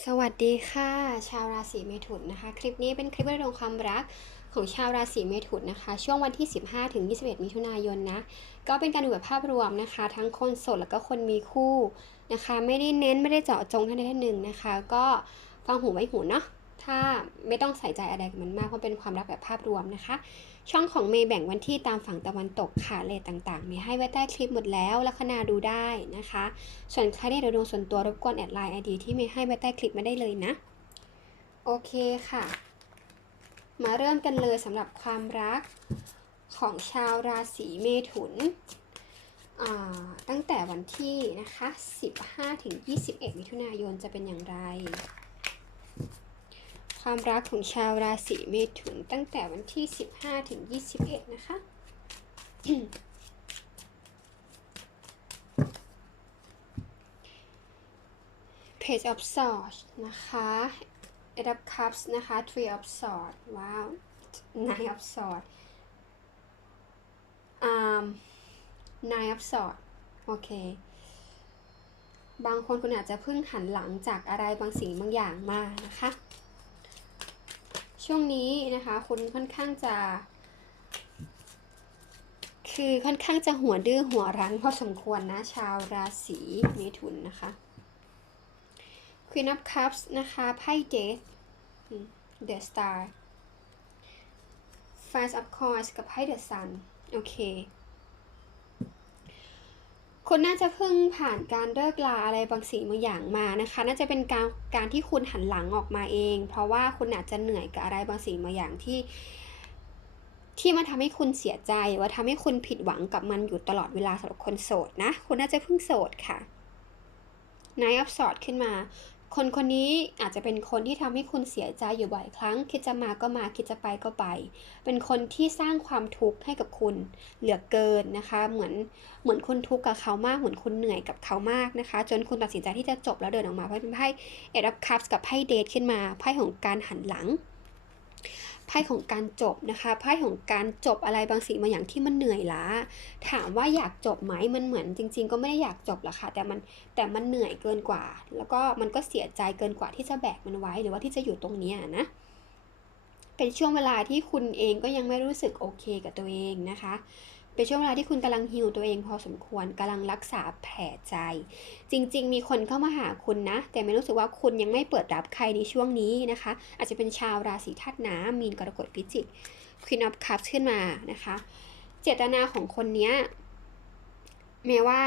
สวัสดีค่ะ ชาวราศีเมถุนนะคะ คลิปนี้เป็นคลิปเรื่องความรักของชาวราศีเมถุนนะคะ ช่วงวันที่ 15 ถึง 21 มิถุนายนนะ ก็เป็นการดูแบบภาพรวมนะคะ ทั้งคนโสดแล้วก็คนมีคู่นะคะ ไม่ได้เน้นไม่ได้เจาะจงท่านใดท่านหนึ่งนะคะ ก็ฟังหูไว้หูเนาะ ถ้าไม่ต้องใส่ใจอะไรกับมันมาก เพราะเป็นความรักแบบภาพรวมนะคะ ช่องของเมย์แบ่งวันที่ตามฝั่งตะวันตกค่ะเลทต่างๆมีให้ไว้ใต้คลิปหมดแล้วลัคนาดูได้นะคะ ส่วนใครที่ดูดวงส่วนตัวรบกวนแอดไลน์ไอดีที่เมย์ให้ไว้ใต้คลิปมาได้เลยนะ โอเคค่ะ มาเริ่มกันเลยสำหรับความรักของชาวราศีเมถุนตั้งแต่วันที่นะคะ 15 ถึง 21 มิถุนายนจะเป็นอย่างไร ความรักของชาวราศีเมถุนตั้งแต่วันที่ 15 ถึง 21 นะคะ Page of Swords นะคะ Eight of Cups นะคะ Three of Swords ว้าว Nine of Swords อ่า Nine of Swords โอเค บางคนคุณอาจจะเพิ่งหันหลังจากอะไรบางสิ่งบางอย่างมานะคะ ช่วงนี้นะคะคุณค่อนข้างจะ คือค่อนข้างจะหัวดื้อหัวรั้นพอสมควรนะ ชาวราศีเมถุนนะคะ Queen of Cups นะคะไพ่ Death The Star Five of Coins กับไพ่ The Sun โอเค คุณน่าจะเพิ่งผ่านการเลิกลาอะไรบางสิ่งบางอย่างมานะคะ น่าจะเป็นการการที่คุณหันหลังออกมาเอง เพราะว่าคุณอาจจะเหนื่อยกับอะไรบางสิ่งบางอย่างที่ ที่มันทำให้คุณเสียใจว่าทำให้คุณผิดหวังกับมันอยู่ตลอดเวลาสำหรับคนโสดนะคุณน่าจะเพิ่งโสดค่ะ Nine of Swords ขึ้นมา คนคนนี้อาจจะเป็นคนที่ทำให้คุณเสียใจอยู่บ่อยครั้ง คิดจะมาก็มาคิดจะไปก็ไป เป็นคนที่สร้างความทุกข์ให้กับคุณเหลือเกินนะคะ เหมือนเหมือนคุณทุกข์กับเขามากเหมือนคุณเหนื่อยกับเขามากนะคะ จนคุณตัดสินใจที่จะจบแล้วเดินออกมาเพราะเป็นไพ่เอ็ดอัพคัพกับไพ่เดทขึ้นมาไพ่ของการหันหลัง ไพ่ของการจบนะคะไพ่ของการจบอะไรบางสิ่งบางอย่างที่มันเหนื่อยล้า ถามว่าอยากจบไหมมันเหมือนจริง ๆ ก็ไม่ได้อยากจบหรอกค่ะ แต่มันแต่มันเหนื่อยเกินกว่า แล้วก็มันก็เสียใจเกินกว่าที่จะแบกมันไว้หรือว่าที่จะอยู่ตรงนี้นะเป็นช่วงเวลาที่คุณเองก็ยังไม่รู้สึกโอเคกับตัวเองนะคะ เป็นช่วงเวลาที่คุณกำลังฮิวตัวเองพอสมควรกำลังรักษาแผลใจ จริง ๆ มีคนเข้ามาหาคุณนะ แต่ไม่รู้สึกว่าคุณยังไม่เปิดรับใครในช่วงนี้นะคะ อาจจะเป็นชาวราศีธาตุน้ำมีนกรกฎพิจิก Queen of Cups ขึ้นมานะคะ เจตนาของคนเนี้ยแม้ว่า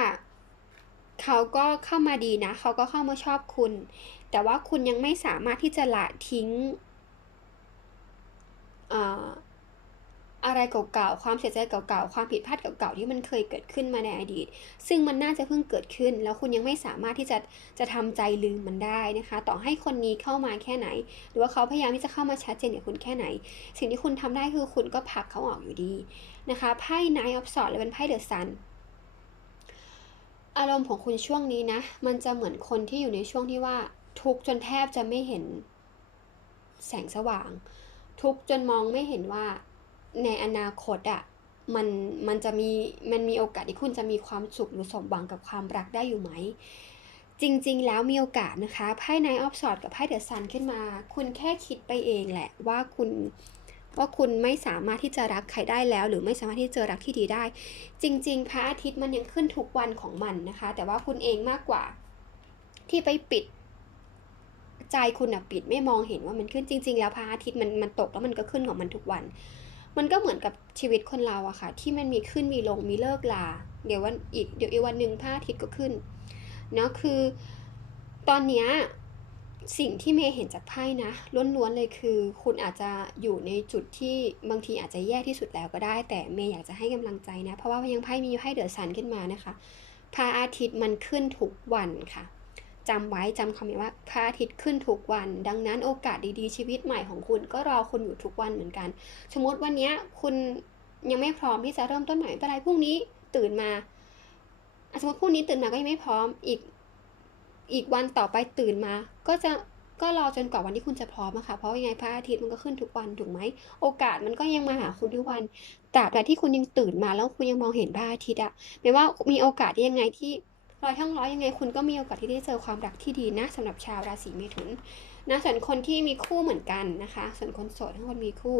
เขาก็เข้ามาดีนะ เขาก็เข้ามาชอบคุณ แต่ว่าคุณยังไม่สามารถที่จะละทิ้ง เอ่อ อะไรเก่าๆ ความเสียใจเก่าๆ ความผิดพลาดเก่าๆ ที่มันเคยเกิดขึ้นมาในอดีต ซึ่งมันน่าจะเพิ่งเกิดขึ้น แล้วคุณยังไม่สามารถที่จะจะทำใจลืมมันได้นะคะ ต่อให้คนนี้เข้ามาแค่ไหน หรือว่าเขาพยายามที่จะเข้ามาชัดเจนกับคุณแค่ไหน สิ่งที่คุณทำได้คือคุณก็ผลักเขาออกอยู่ดีนะคะไพ่ Nine of Swords เลยเป็นไพ่ The Sun อารมณ์ของคุณช่วงนี้นะ มันจะเหมือนคนที่อยู่ในช่วงที่ว่าทุกจนแทบจะไม่เห็นแสงสว่าง ทุกจนมองไม่เห็นว่า ในอนาคตอะ่ะมันมันจะมีมันมีโอกาสที่คุณจะมีความสุขหรือสมหวังกับความรักได้อยู่ไหม จริงๆ แล้วมีโอกาสนะคะไพ่ Nine of Swords กับไพ่ The Sun ขึ้นมา คุณแค่คิดไปเองแหละว่าคุณว่าคุณไม่สามารถที่จะรักใครได้แล้ว หรือไม่สามารถที่จะเจอรักที่ดีได้ จริง ๆ พระอาทิตย์มันยังขึ้นทุกวันของมันนะคะ แต่ว่าคุณเองมากกว่า ที่ไปปิด ใจคุณอะปิดไม่มองเห็นว่ามันขึ้นจริง ๆ แล้วพระอาทิตย์มันมันตกแล้วมันก็ขึ้นของมันทุกวัน มันก็เหมือนกับชีวิตคนเราอะค่ะ ที่มันมีขึ้นมีลงมีเลิกลา เดี๋ยววันอีกเดี๋ยวอีกวันหนึ่งพระอาทิตย์ก็ขึ้นเนาะคือ ตอนเนี้ยสิ่งที่เมย์เห็นจากไพ่นะล้วนๆเลยคือ คุณอาจจะอยู่ในจุดที่บางทีอาจจะแย่ที่สุดแล้วก็ได้ แต่เมย์อยากจะให้กำลังใจนะ เพราะว่ายังไพ่มีไพ่เดือดสันขึ้นมานะคะพระอาทิตย์มันขึ้นทุกวันค่ะ จำไว้จำคำนี้ว่าพระอาทิตย์ขึ้นทุกวัน ดังนั้นโอกาสดีๆ ชีวิตใหม่ของคุณก็รอคุณอยู่ทุกวันเหมือนกัน สมมติวันนี้คุณยังไม่พร้อมที่จะเริ่มต้นใหม่ไม่เป็นไรพรุ่งนี้ตื่นมา สมมติพรุ่งนี้ตื่นมาก็ยังไม่พร้อมอีกอีกวันต่อไปตื่นมา ก็จะก็รอจนกว่าวันที่คุณจะพร้อมอะค่ะเพราะยังไงพระอาทิตย์มันก็ขึ้นทุกวันถูกไหมโอกาสมันก็ยังมาหาคุณทุกวันตราบใดที่คุณยังตื่นมาแล้วคุณยังมองเห็นพระอาทิตย์อะไม่ว่ามีโอกาสยังไงที่ ร้อยทั้งร้อยยังไงคุณก็มีโอกาสที่ได้เจอความรักที่ดีนะสำหรับชาวราศีเมถุนนะส่วนคนที่มีคู่เหมือนกันนะคะ ส่วนคนโสดทั้งคนมีคู่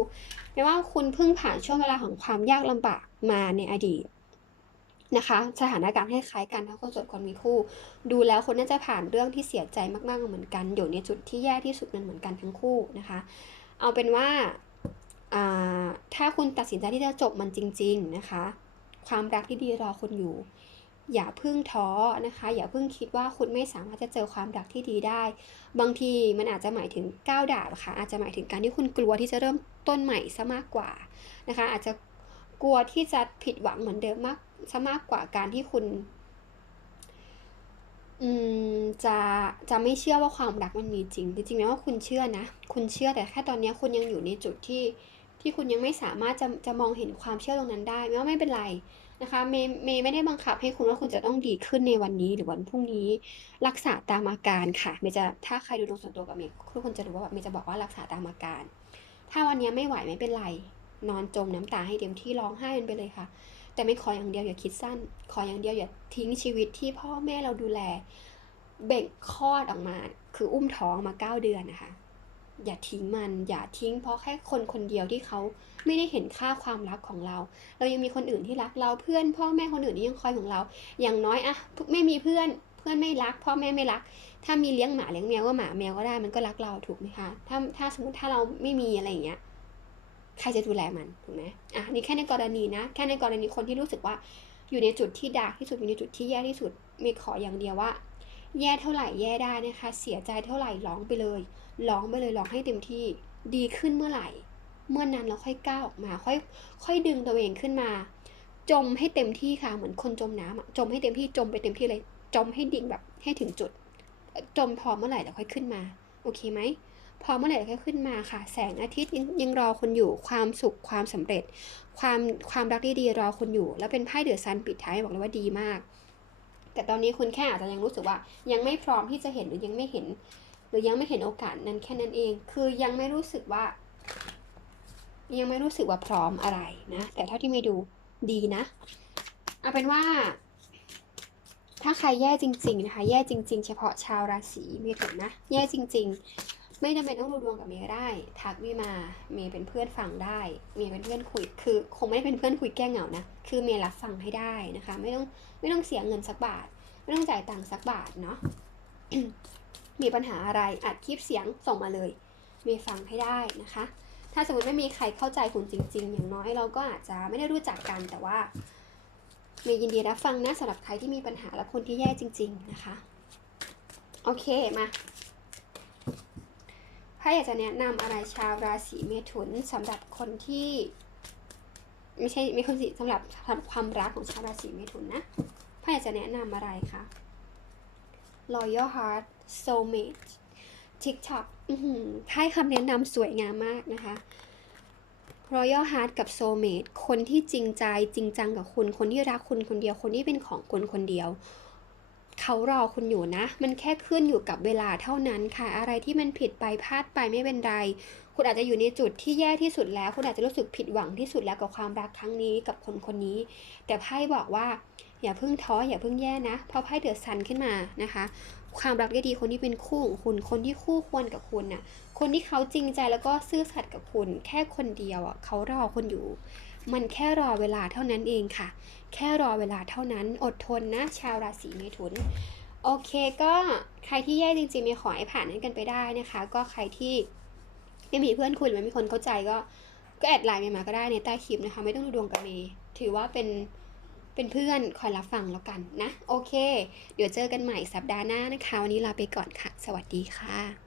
แปลว่าคุณเพิ่งผ่านช่วงเวลาของความยากลำบากมาในอดีตนะคะ สถานการณ์คล้ายๆกันทั้งคนโสดคนมีคู่ ดูแล้วคนน่าจะผ่านเรื่องที่เสียใจมากๆเหมือนกันอยู่ในจุดที่แย่ที่สุดมันเหมือนกันทั้งคู่นะคะ เอาเป็นว่าถ้าคุณตัดสินใจที่จะจบมันจริง ๆนะคะ ความรักที่ดีรอคุณอยู่ อย่าพึ่งท้อนะคะ อย่าพึ่งคิดว่าคุณไม่สามารถจะเจอความรักที่ดีได้ บางทีมันอาจจะหมายถึงก้าวดาบค่ะ อาจจะหมายถึงการที่คุณกลัวที่จะเริ่มต้นใหม่ซะมากกว่านะคะ อาจจะกลัวที่จะผิดหวังเหมือนเดิมมากซะมากกว่าการที่คุณอืมจะจะไม่เชื่อว่าความรักมันมีจริง จริงๆแล้วว่าคุณเชื่อนะ คุณเชื่อแต่แค่ตอนนี้คุณยังอยู่ในจุดที่ที่คุณยังไม่สามารถจะจะมองเห็นความเชื่อตรงนั้นได้ไม่ว่าไม่เป็นไร นะคะเมย์เมย์ไม่ได้บังคับให้คุณว่าคุณจะต้องดีขึ้นในวันนี้หรือวันพรุ่งนี้ รักษาตามอาการค่ะเมย์จะถ้าใครดูดวงส่วนตัวกับเมย์ทุกคนจะรู้ว่าแบบเมย์จะบอกว่ารักษาตามอาการ ถ้าวันนี้ไม่ไหวไม่เป็นไร นอนจมน้ำตาให้เต็มที่ร้องไห้มันไปเลยค่ะ แต่ไม่ขออย่างเดียวอย่าคิดสั้น ขออย่างเดียวอย่าทิ้งชีวิตที่พ่อแม่เราดูแล เบ่งคลอดออกมา คืออุ้มท้องมาเก้าเดือนนะคะ อย่าทิ้งมัน อย่าทิ้ง เพราะแค่คนคนเดียวที่เขาไม่ได้เห็นค่าความรักของเรา เรายังมีคนอื่นที่รักเราเพื่อน พ่อแม่คนอื่นที่ยังคอยของเรา อย่างน้อยอะไม่มีเพื่อนเพื่อนไม่รัก พ่อแม่ไม่รัก ถ้ามีเลี้ยงหมาเลี้ยงแมวก็หมาแมวก็ได้มันก็รักเราถูกไหมคะถ้าถ้าสมมติถ้าเราไม่มีอะไรอย่างเงี้ยใครจะดูแลมันถูกไหมอะนี่แค่ในกรณีนะ แค่ในกรณีคนที่รู้สึกว่าอยู่ในจุดที่ดาร์กที่สุดอยู่ในจุดที่แย่ที่สุดมีขออย่างเดียวว่า แย่เท่าไหร่แย่ได้นะคะ เสียใจเท่าไหร่ร้องไปเลย ร้องไปเลยร้องให้เต็มที่ ดีขึ้นเมื่อไหร่ เมื่อนนั้นเราค่อยก้าวออกมา ค่อยค่อยดึงตัวเองขึ้นมา จมให้เต็มที่ค่ะ เหมือนคนจมน้ำอะจมให้เต็มที่จมไปเต็มที่เลย จมให้ดิ่งแบบให้ถึงจุด จมพอเมื่อไหร่เราค่อยขึ้นมา โอเคไหมพอเมื่อไหร่เราค่อยขึ้นมาค่ะ แสงอาทิตย์ยังรอคนอยู่ ความสุขความสำเร็จ ความความรักดีๆรอคนอยู่ แล้วเป็นไพ่เดือดซันปิดท้ายบอกเลยว่าดีมาก แต่ตอนนี้คุณแค่อาจจะยังรู้สึกว่า ยังไม่พร้อมที่จะเห็นหรือยังไม่เห็น หรือยังไม่เห็นโอกาสนั้นแค่นั้นเอง คือยังไม่รู้สึกว่า ยังไม่รู้สึกว่าพร้อมอะไรนะ แต่เท่าที่ไม่ดูดีนะ เอาเป็นว่า ถ้าใครแย่จริง ๆ นะคะ แย่จริง ๆ เฉพาะชาวราศีเมถุนนะ แย่จริง ๆ ไม่จำเป็นต้องดูดวงกับเมย์ก็ได้ ทักเมย์มา เมย์เป็นเพื่อนฟังได้ เมย์เป็นเพื่อนคุย คือคงไม่ได้เป็นเพื่อนคุยแก้เหงานะ คือเมย์รับฟังให้ได้นะคะ ไม่ต้องไม่ต้องเสียเงินสักบาท ไม่ต้องจ่ายตังค์สักบาทเนาะ มีปัญหาอะไร อัดคลิปเสียงส่งมาเลย เมย์ฟังให้ได้นะคะ ถ้าสมมติไม่มีใครเข้าใจคุณจริง ๆ อย่างน้อยเราก็อาจจะไม่ได้รู้จักกัน แต่ว่า เมย์ยินดีรับฟังนะสำหรับใครที่มีปัญหาและคนที่แย่จริง ๆ นะคะ โอเค มา ถ้าอยากจะแนะนำอะไรชาวราศีเมถุนสำหรับคนที่ไม่ใช่ไม่คนสิสำหรับสำหรับความรักของชาวราศีเมถุนนะถ้าอยากจะแนะนำอะไรคะ Loyal Heart Soulmate TikTok ให้คำแนะนำสวยงามมากนะคะ Royal Heart กับ Soulmate คนที่จริงใจจริงจังกับคุณ คนที่รักคุณคนเดียว คนที่เป็นของคุณคนเดียว เขารอคุณอยู่นะ มันแค่ขึ้นอยู่กับเวลาเท่านั้นค่ะ อะไรที่มันผิดไปพลาดไปไม่เป็นไร คุณอาจจะอยู่ในจุดที่แย่ที่สุดแล้ว คุณอาจจะรู้สึกผิดหวังที่สุดแล้วกับความรักครั้งนี้กับคนคนนี้ แต่ไพ่บอกว่า อย่าเพิ่งท้ออย่าเพิ่งแย่นะเพราะไพ่เดือดซันขึ้นมานะคะ ความรักดีๆคนที่เป็นคู่ของคุณ คนที่คู่ควรกับคุณน่ะ คนที่เขาจริงใจแล้วก็ซื่อสัตย์กับคุณ แค่คนเดียวอะเขารอคุณอยู่ มันแค่รอเวลาเท่านั้นเองค่ะแค่รอเวลาเท่านั้นอดทนนะ ชาวราศีเมถุน โอเคก็ใครที่แย่จริงๆมีขอให้ผ่านนั้นกันไปได้นะคะ ก็ใครที่ไม่มีเพื่อนคุยหรือไม่มีคนเข้าใจก็ก็แอดไลน์เมย์มาก็ได้ในใต้คลิปนะคะ ไม่ต้องดูดวงกับเมย์ถือว่าเป็นเป็นเพื่อนคอยรับฟังแล้วกันนะ โอเค เดี๋ยวเจอกันใหม่สัปดาห์หน้านะคะ วันนี้ลาไปก่อนค่ะ สวัสดีค่ะ